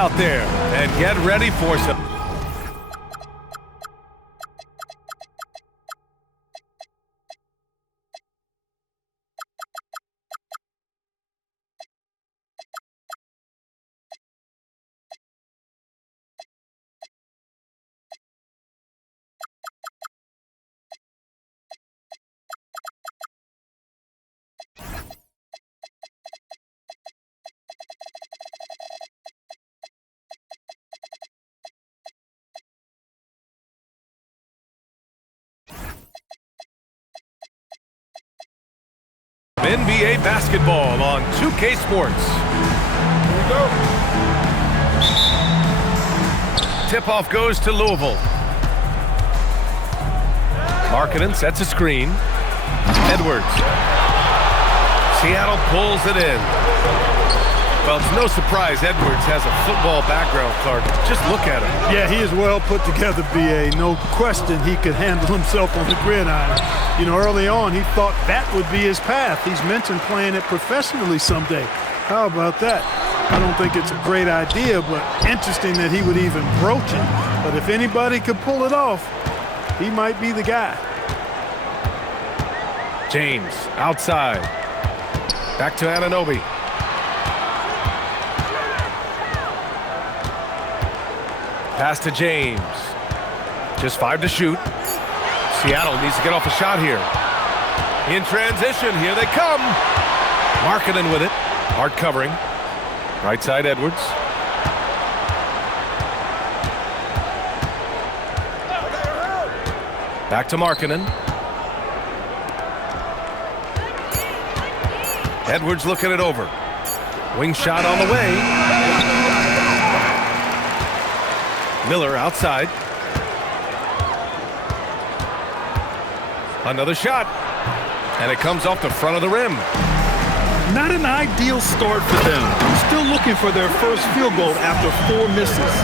out there and get ready for some. NBA basketball on 2K Sports. Here we go. Tip-off goes to Louisville. Markkanen sets a screen. Edwards. Seattle pulls it in. Well, it's no surprise Edwards has a football background, Clark. Just look at him. Yeah, he is well put together, B.A. No question he could handle himself on the gridiron. You know, early on, he thought that would be his path. He's mentioned playing it professionally someday. How about that? I don't think it's a great idea, but interesting that he would even broach it. But if anybody could pull it off, he might be the guy. James, outside. Back to Anunoby. Pass to James. Just 5 to shoot. Seattle needs to get off a shot here. In transition, here they come. Markkanen with it. Hard covering. Right side, Edwards. Back to Markkanen. Edwards looking it over. Wing shot on the way. Miller outside. Another shot. And it comes off the front of the rim. Not an ideal start for them. Still looking for their first field goal after 4 misses.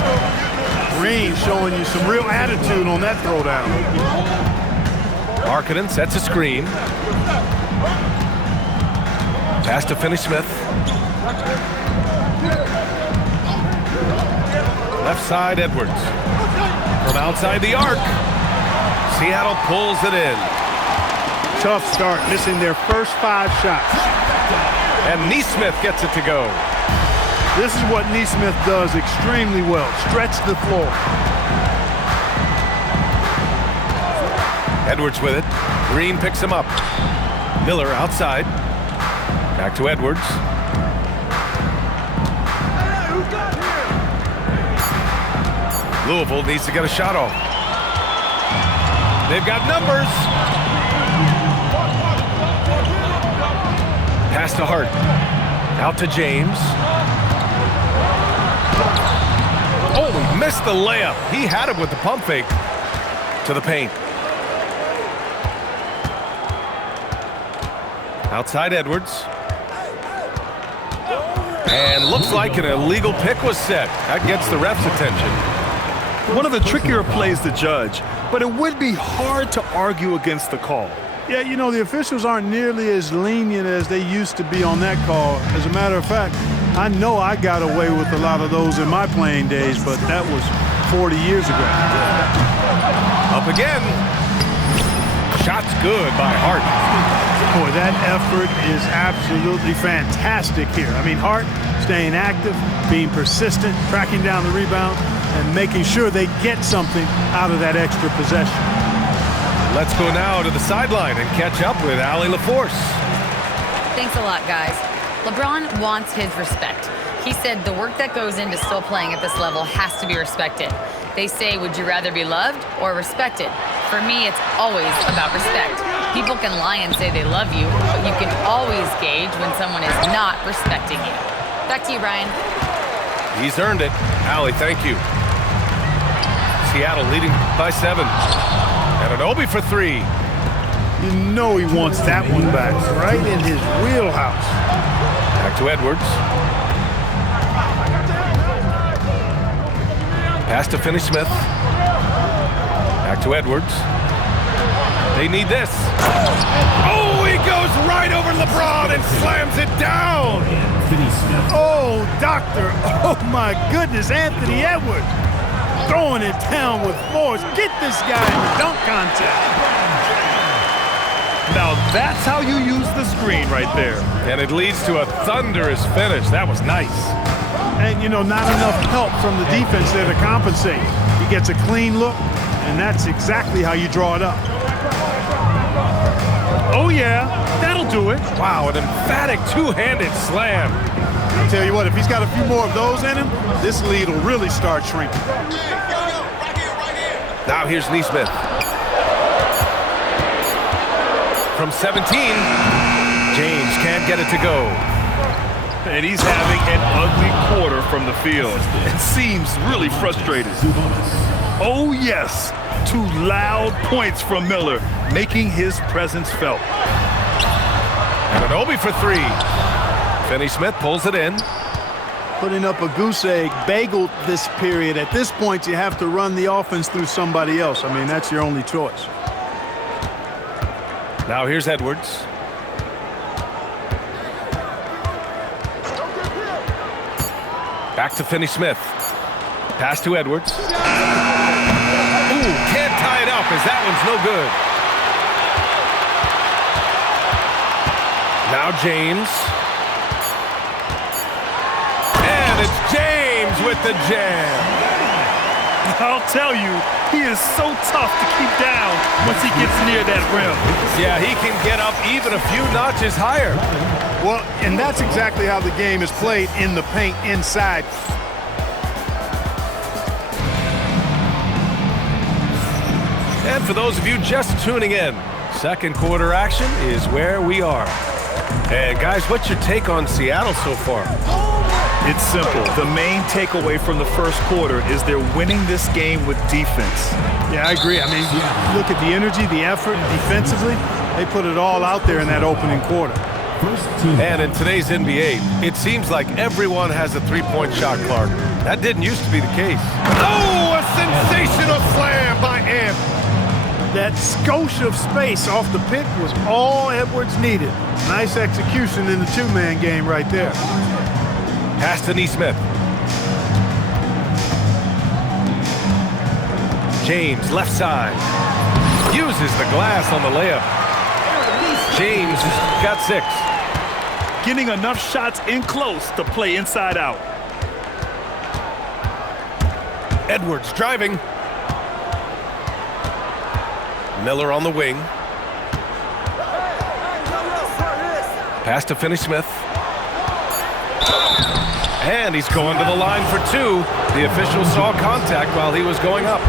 Green showing you some real attitude on that throwdown. Markkanen sets a screen. Pass to Finney-Smith. Left side, Edwards. From outside the arc. Seattle pulls it in. Tough start, missing their first 5 shots. And Nesmith gets it to go. This is what Nesmith does extremely well. Stretch the floor. Edwards with it. Green picks him up. Miller outside. Back to Edwards. Louisville needs to get a shot off. They've got numbers. Pass to Hart. Out to James. Oh, he missed the layup. He had him with the pump fake to the paint. Outside Edwards. And looks like an illegal pick was set. That gets the ref's attention. One of the trickier plays to judge, but it would be hard to argue against the call. Yeah, you know, the officials aren't nearly as lenient as they used to be on that call. As a matter of fact, I know I got away with a lot of those in my playing days, but that was 40 years ago. Up again. Shot's good by Hart. Boy, that effort is absolutely fantastic here. I mean, Hart staying active, being persistent, tracking down the rebound, and making sure they get something out of that extra possession. Let's go now to the sideline and catch up with Allie LaForce. Thanks a lot, guys. LeBron wants his respect. He said the work that goes into still playing at this level has to be respected. They say, would you rather be loved or respected? For me, it's always about respect. People can lie and say they love you, but you can always gauge when someone is not respecting you. Back to you, Brian. He's earned it. Allie, thank you. Seattle leading by 7. Anunoby for 3. You know he wants that one back, right in his wheelhouse. Back to Edwards. Pass to Finney-Smith. Back to Edwards. They need this. Oh, he goes right over LeBron and slams it down. Oh, Dr. after. Oh, my goodness, Anthony Edwards throwing it down with force. Get this guy in the dunk contest. Now that's how you use the screen right there. And it leads to a thunderous finish. That was nice. And, you know, not enough help from the defense there to compensate. He gets a clean look, and that's exactly how you draw it up. Oh, yeah, that'll do it. Wow, an emphatic two-handed slam. I'll tell you what, if he's got a few more of those in him, this lead will really start shrinking. Now here's Neesmith. From 17, James can't get it to go. And he's having an ugly quarter from the field. It seems really frustrated. Oh, yes. 2 loud points from Miller, making his presence felt. And an Obi for 3. Finney-Smith pulls it in. Putting up a goose egg, bageled this period. At this point, you have to run the offense through somebody else. I mean, that's your only choice. Now here's Edwards. Back to Finney-Smith. Pass to Edwards. Ooh, can't tie it up as that one's no good. Now James. And it's James with the jam. I'll tell you, he is so tough to keep down once he gets near that rim. Yeah, he can get up even a few notches higher. Well, and that's exactly how the game is played, in the paint, inside. And for those of you just tuning in, second quarter action is where we are. And guys, what's your take on Seattle so far? It's simple. The main takeaway from the first quarter is they're winning this game with defense. Yeah, I agree. I mean, look at the energy, the effort defensively. They put it all out there in that opening quarter. And in today's NBA, it seems like everyone has a three-point shot, Clark. That didn't used to be the case. Oh, a sensational slam by Amp. That skosh of space off the pick was all Edwards needed. Nice execution in the two-man game right there. Pass to Neesmith. James, left side. Uses the glass on the layup. James has got 6. Getting enough shots in close to play inside out. Edwards driving. Miller on the wing. Pass to Finney-Smith. And he's going to the line for 2. The official saw contact while he was going up.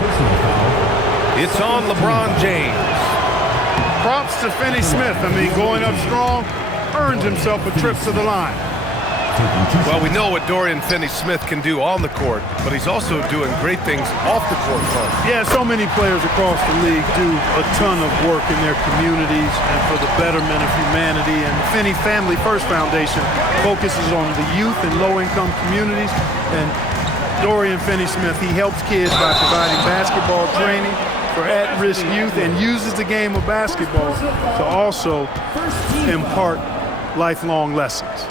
It's on LeBron James. Props to Finney-Smith. I mean, going up strong, earned himself a trip to the line. Well, we know what Dorian Finney-Smith can do on the court, but he's also doing great things off the court front. Yeah, so many players across the league do a ton of work in their communities and for the betterment of humanity. And the Finney Family First Foundation focuses on the youth and low-income communities. And Dorian Finney-Smith, he helps kids by providing basketball training for at-risk youth and uses the game of basketball to also impart lifelong lessons.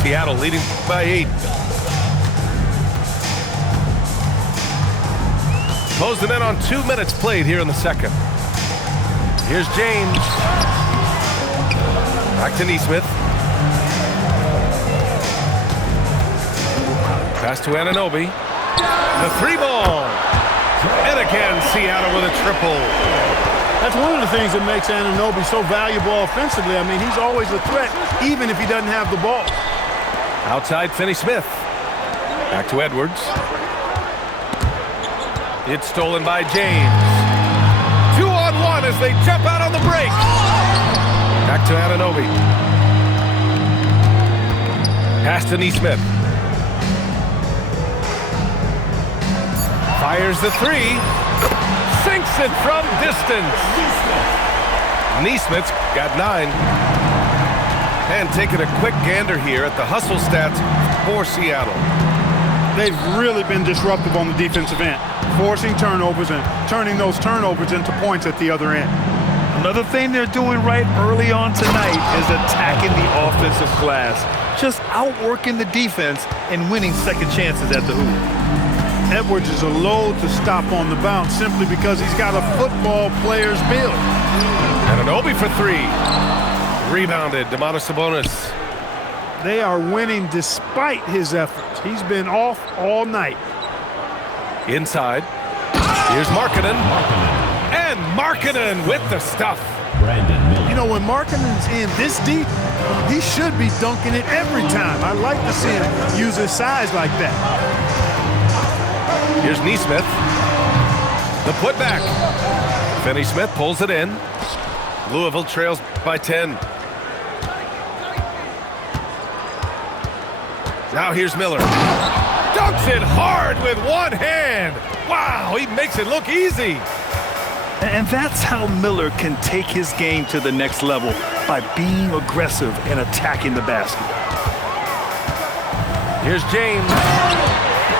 Seattle leading by 8. Closing in on 2 minutes played here in the second. Here's James. Back to Neesmith. Pass to Anunoby. The 3-ball. And again, Seattle with a triple. That's one of the things that makes Anunoby so valuable offensively. I mean, he's always a threat, even if he doesn't have the ball. Outside Finney-Smith. Back to Edwards. It's stolen by James. 2-on-1 as they jump out on the break. Back to Anunoby. Pass to Neesmith. Fires the 3. Sinks it from distance. Neesmith's got 9. And taking a quick gander here at the hustle stats for Seattle. They've really been disruptive on the defensive end, forcing turnovers and turning those turnovers into points at the other end. Another thing they're doing right early on tonight is attacking the offensive glass. Just outworking the defense and winning second chances at the hoop. Edwards is a load to stop on the bounce simply because he's got a football player's build. Anunoby for three. Rebounded, Domantas Sabonis. They are winning despite his efforts. He's been off all night. Inside. Here's Markkanen. And Markkanen with the stuff. You know, when Markkanen's in this deep, he should be dunking it every time. I like to see him use his size like that. Here's Nesmith. The putback. Finney-Smith pulls it in. Louisville trails by 10. Now here's Miller. Dunks it hard with one hand. Wow, he makes it look easy. And that's how Miller can take his game to the next level, by being aggressive and attacking the basket. Here's James.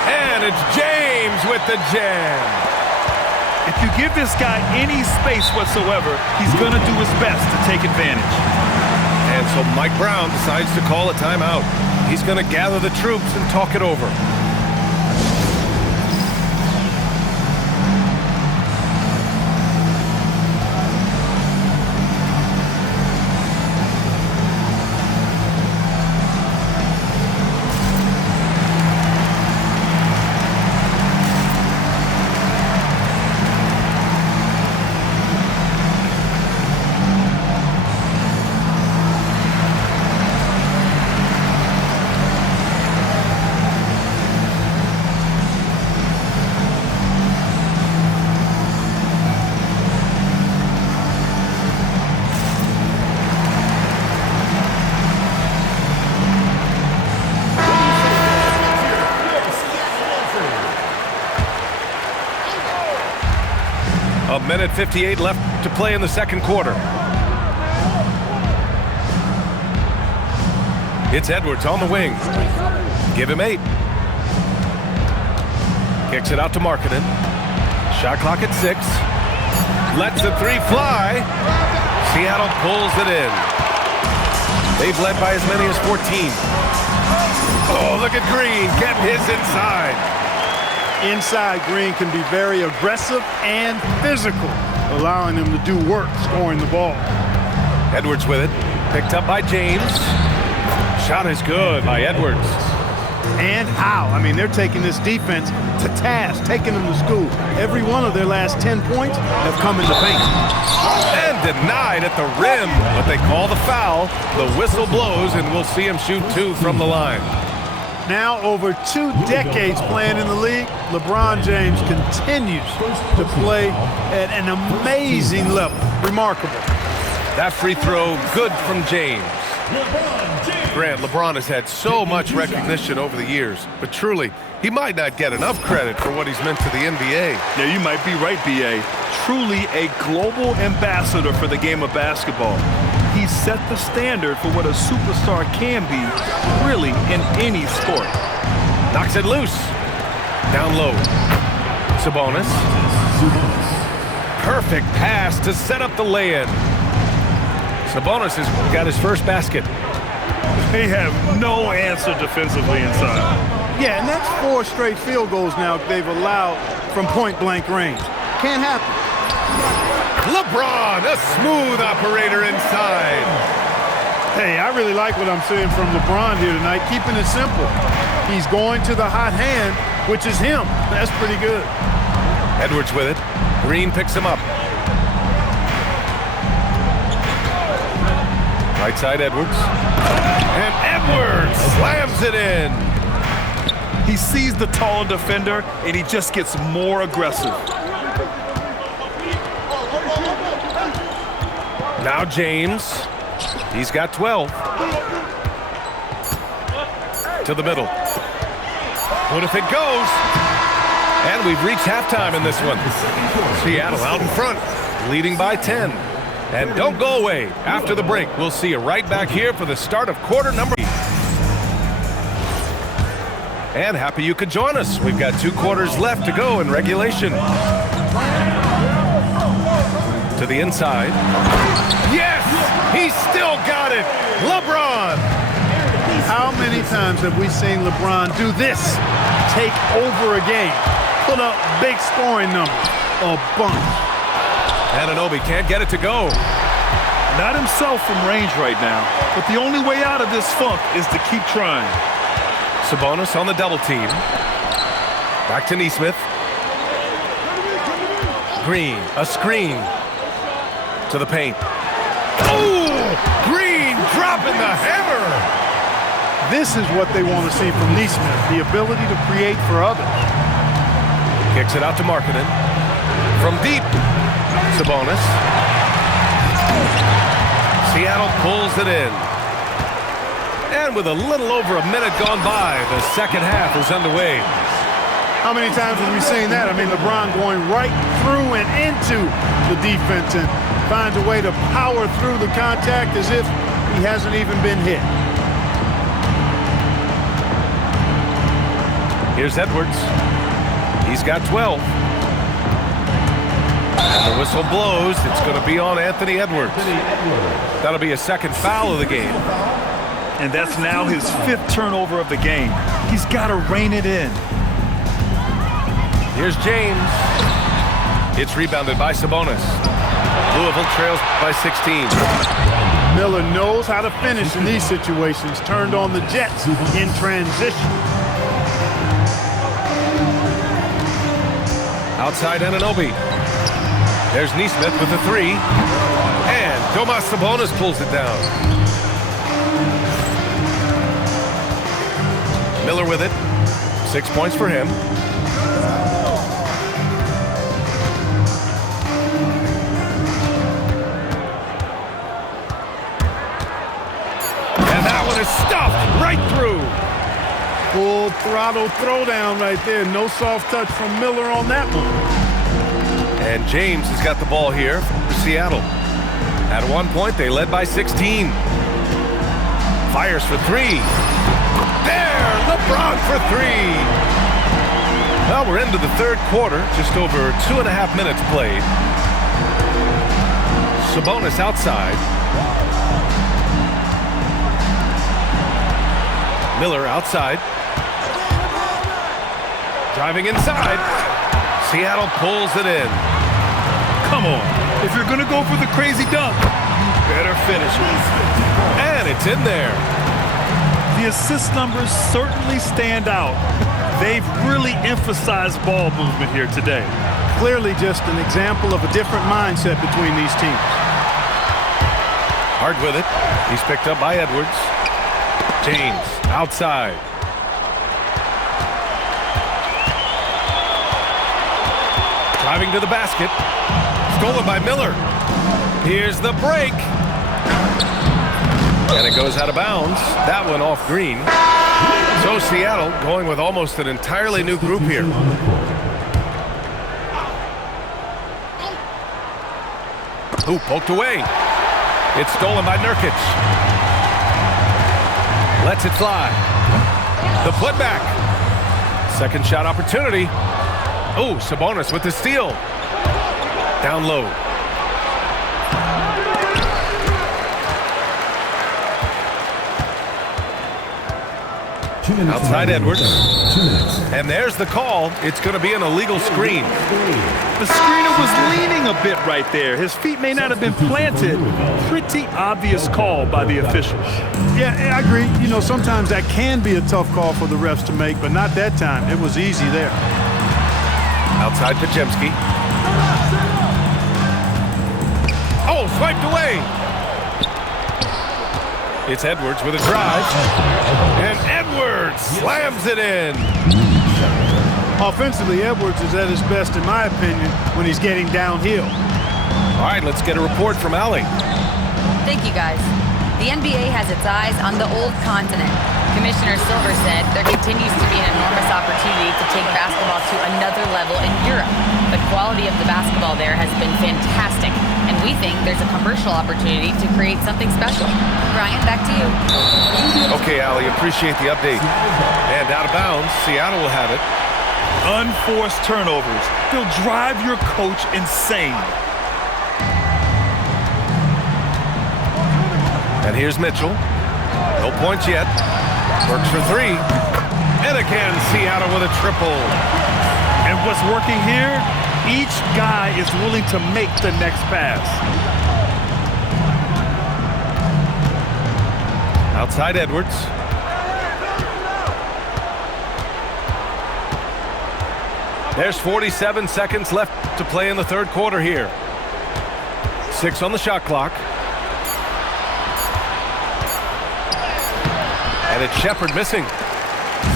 And it's James with the jam. If you give this guy any space whatsoever, he's going to do his best to take advantage. And so Mike Brown decides to call a timeout. He's going to gather the troops and talk it over. A minute 58 left to play in the second quarter. It's Edwards on the wing. Give him 8. Kicks it out to Markkanen. Shot clock at 6. Lets the three fly. Seattle pulls it in. They've led by as many as 14. Oh, look at Green. Get his inside. Inside, Green can be very aggressive and physical, allowing him to do work scoring the ball. Edwards with it. Picked up by James. Shot is good by Edwards. And how? I mean, they're taking this defense to task, taking them to school. Every one of their last 10 points have come in the paint. And denied at the rim, but they call the foul. The whistle blows, and we'll see him shoot 2 from the line. Now, over 2 decades playing in the league, LeBron James continues to play at an amazing level. Remarkable. That free throw, good from James. Grant, LeBron has had so much recognition over the years, but truly, he might not get enough credit for what he's meant to the NBA. Yeah, you might be right, B.A. Truly a global ambassador for the game of basketball. He set the standard for what a superstar can be, really, in any sport. Knocks it loose. Down low. Sabonis. Perfect pass to set up the lay-in. Sabonis has got his first basket. They have no answer defensively inside. Yeah, and that's 4 straight field goals now they've allowed from point-blank range. Can't happen. LeBron, a smooth operator inside. Hey, I really like what I'm seeing from LeBron here tonight, keeping it simple. He's going to the hot hand, which is him. That's pretty good. Edwards with it. Green picks him up. Right side, Edwards. And Edwards slams it in. He sees the tall defender, and he just gets more aggressive. Now James. He's got 12. To the middle. What if it goes? And we've reached halftime in this one. Seattle out in front, leading by 10. And don't go away. After the break, we'll see you right back here for the start of quarter number 8. And happy you could join us. We've got 2 quarters left to go in regulation. To To the inside. Yes! He's still got it! LeBron! How many times have we seen LeBron do this? Take over a game. Put up big scoring numbers. A bunch. Anunoby can't get it to go. Not himself from range right now, but the only way out of this funk is to keep trying. Sabonis on the double team. Back to Nesmith. Green, a screen. To the paint. Oh! Green dropping the hammer! This is what they want to see from Nesmith, the ability to create for others. Kicks it out to Markkanen. From deep, Sabonis. Seattle pulls it in. And with a little over a minute gone by, the second half is underway. How many times have we seen that? I mean, LeBron going right through and into the defense and finds a way to power through the contact as if he hasn't even been hit. Here's Edwards. He's got 12. And the whistle blows. It's going to be on Anthony Edwards. That'll be a second foul of the game. And that's now his 5th turnover of the game. He's got to rein it in. Here's James. It's rebounded by Sabonis. Louisville trails by 16. Miller knows how to finish in these situations. Turned on the Jets in transition. Outside Anunoby. There's Nesmith with the 3. And Domas Sabonis pulls it down. Miller with it. 6 points for him. And that one is stuffed right through. Full throttle throwdown right there. No soft touch from Miller on that one. And James has got the ball here for Seattle. At one point, they led by 16. Fires for 3. There, LeBron for 3. Well, we're into the third quarter. Just over 2.5 minutes played. Sabonis outside. Miller outside. Driving inside. Seattle pulls it in. Come on. If you're going to go for the crazy dunk, you better finish it. And it's in there. The assist numbers certainly stand out. They've really emphasized ball movement here today. Clearly just an example of a different mindset between these teams. Hard with it. He's picked up by Edwards. James outside. Driving to the basket. Stolen by Miller. Here's the break. And it goes out of bounds. That one off Green. So Seattle going with almost an entirely new group here. Ooh, poked away. It's stolen by Nurkic. Lets it fly. The putback. Second shot opportunity. Oh, Sabonis with the steal. Down low. Outside Edwards. And there's the call. It's going to be an illegal screen. The screener was leaning a bit right there. His feet may not have been planted. Pretty obvious call by the officials. Yeah, I agree. You know, sometimes that can be a tough call for the refs to make, but not that time. It was easy there. Outside Podziemski. Oh, swiped away. It's Edwards with a drive. And Edwards slams it in. Offensively, Edwards is at his best, in my opinion, when he's getting downhill. All right, let's get a report from Allie. Thank you, guys. The NBA has its eyes on the old continent. Commissioner Silver said there continues to be an enormous opportunity to take basketball to another level in Europe. The quality of the basketball there has been fantastic, and we think there's a commercial opportunity to create something special. Brian, back to you. Okay, Allie, appreciate the update. And out of bounds, Seattle will have it. Unforced turnovers. They'll drive your coach insane. And here's Mitchell. No points yet. Works for three. And again, Seattle with a triple. And what's working here? Each guy is willing to make the next pass. Outside Edwards. There's 47 seconds left to play in the third quarter here. 6 on the shot clock. And it's Shepherd missing.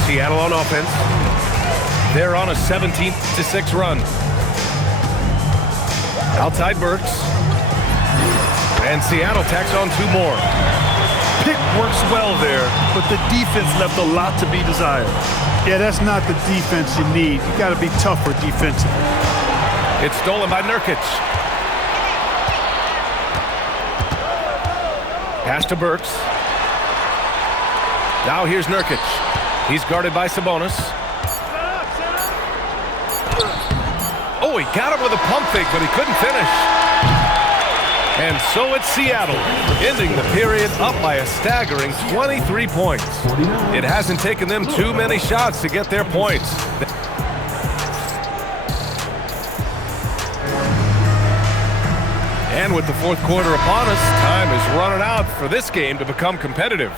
Seattle on offense. They're on a 17-6 run. Outside Burks. And Seattle tacks on 2 more. Pick works well there, but the defense left a lot to be desired. Yeah, that's not the defense you need. You got to be tougher defensively. It's stolen by Nurkic. Pass to Burks. Now here's Nurkic. He's guarded by Sabonis. Oh, he got him with a pump fake, but he couldn't finish. And so it's Seattle, ending the period up by a staggering 23 points. It hasn't taken them too many shots to get their points. And with the fourth quarter upon us, time is running out for this game to become competitive.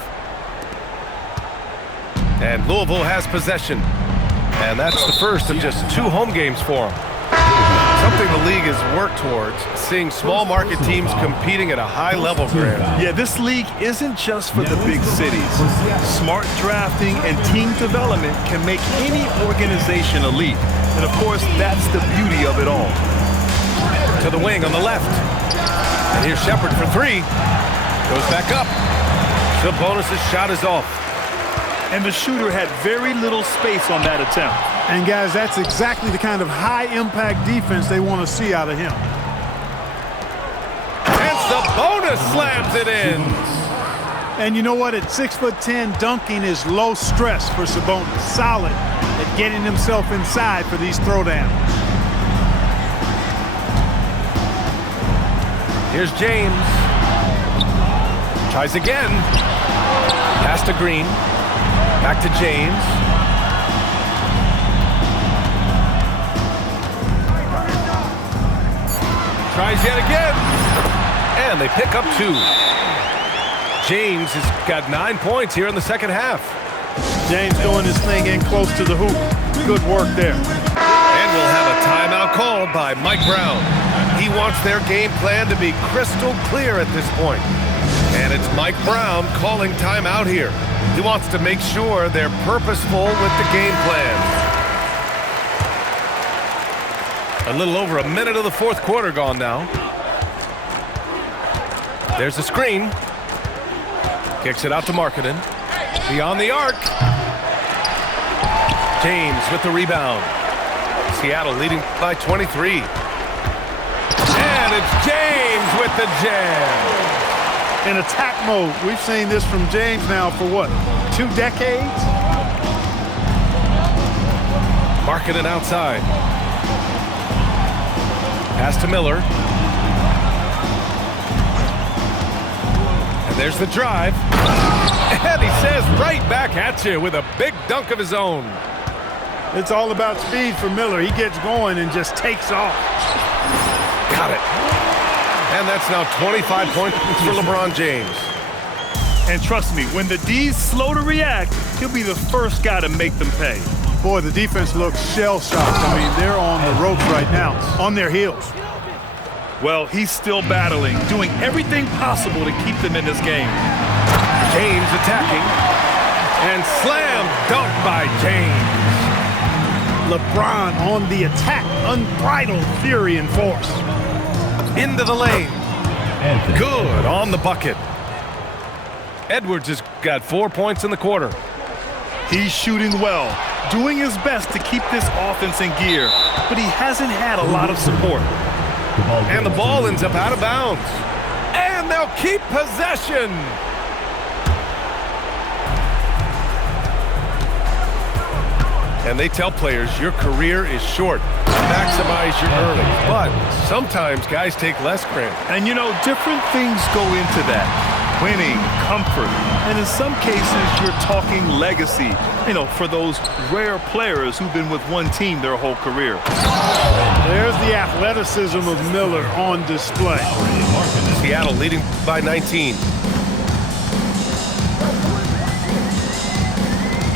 And Louisville has possession. And that's the first of just 2 home games for them. Something the league has worked towards, seeing small market teams competing at a high level, Grant. Yeah, this league isn't just for the big cities. Smart drafting and team development can make any organization elite. And of course, that's the beauty of it all. To the wing on the left. And here's Shepherd for 3. Goes back up. Sabonis' shot is off. And the shooter had very little space on that attempt. And guys, that's exactly the kind of high-impact defense they want to see out of him. And Sabonis slams it in. And you know what? At 6'10", dunking is low stress for Sabonis. Solid at getting himself inside for these throwdowns. Here's James. Tries again. Pass to Green. Back to James. Tries yet again. And they pick up 2. James has got 9 points here in the second half. James doing his thing in close to the hoop. Good work there. And we'll have a timeout called by Mike Brown. He wants their game plan to be crystal clear at this point. And it's Mike Brown calling timeout here. He wants to make sure they're purposeful with the game plan. A little over a minute of the fourth quarter gone now. There's a screen. Kicks it out to Markkanen. Beyond the arc. James with the rebound. Seattle leading by 23. And it's James with the jam. In attack mode. We've seen this from James now for what, 2 decades? Markkanen outside. Pass to Miller. And there's the drive. And he says right back at you with a big dunk of his own. It's all about speed for Miller. He gets going and just takes off. Got it. And that's now 25 points for LeBron James. And trust me, when the D's slow to react, he'll be the first guy to make them pay. Boy, the defense looks shell-shocked. I mean, they're on the ropes right now, on their heels. Well, he's still battling, doing everything possible to keep them in this game. James attacking. And slam dunk by James. LeBron on the attack, unbridled fury and force. Into the lane. Good on the bucket. Edwards has got 4 points in the quarter. He's shooting well, doing his best to keep this offense in gear, but he hasn't had a lot of support. And the ball ends up out of bounds. And they'll keep possession. And they tell players your career is short. Maximize your earnings. But sometimes guys take less, Grant. And you know, different things go into that. winning, comfort, and in some cases, you're talking legacy, for those rare players who've been with one team their whole career. There's the athleticism of Miller on display. Seattle leading by 19.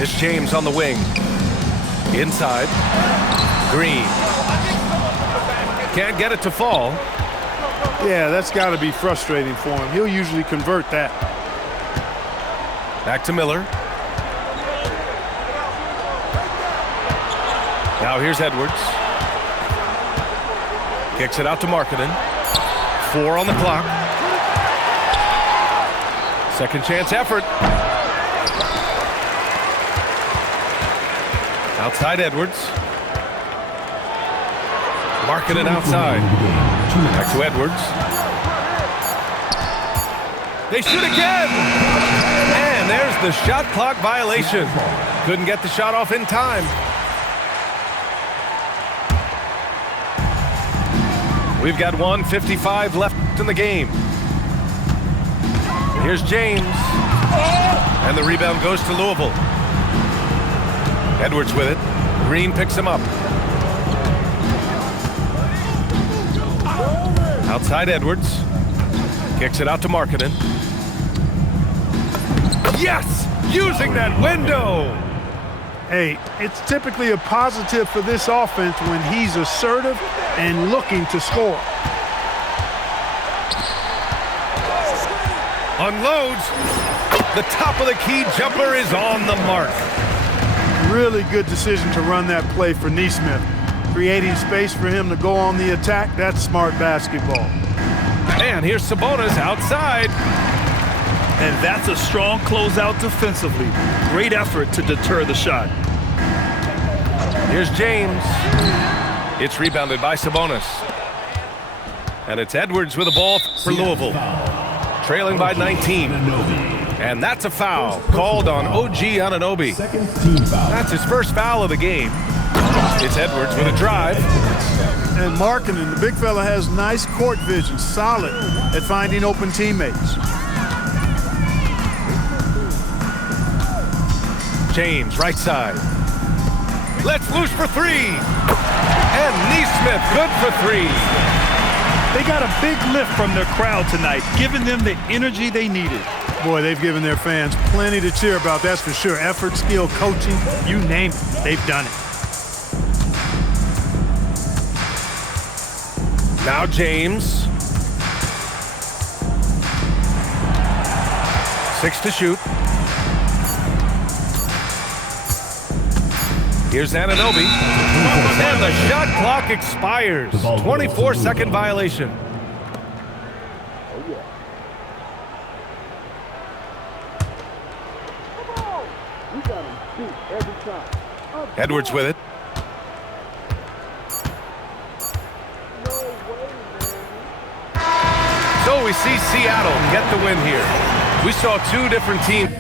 It's James on the wing. Inside. Green. Can't get it to fall. Yeah, that's got to be frustrating for him. He'll usually convert that. Back to Miller. Now here's Edwards. Kicks it out to Markkanen. 4 on the clock. Second chance effort. Outside Edwards. Markkanen outside. Back to Edwards. They shoot again! And there's the shot clock violation. Couldn't get the shot off in time. We've got 1:55 left in the game. Here's James. And the rebound goes to Louisville. Edwards with it. Green picks him up. Outside Edwards. Kicks it out to Markkanen. Yes! Using that window! Hey, it's typically a positive for this offense when he's assertive and looking to score. Unloads. The top of the key jumper is on the mark. Really good decision to run that play for Nesmith. Creating space for him to go on the attack, that's smart basketball. And here's Sabonis outside. And that's a strong closeout defensively. Great effort to deter the shot. Here's James. It's rebounded by Sabonis. And it's Edwards with the ball for Louisville. Trailing by 19. And that's a foul called on OG Anunoby. That's his first foul of the game. It's Edwards with a drive. And Markkanen, the big fella, has nice court vision, solid at finding open teammates. James, right side. Let's loose for 3. And Nesmith, good for 3. They got a big lift from their crowd tonight, giving them the energy they needed. Boy, they've given their fans plenty to cheer about, that's for sure. Effort, skill, coaching, you name it, they've done it. Now James. 6 to shoot. Here's Anunoby. And the shot clock expires. 24-second violation. Edwards with it. So we see Seattle get the win here. We saw 2 different teams.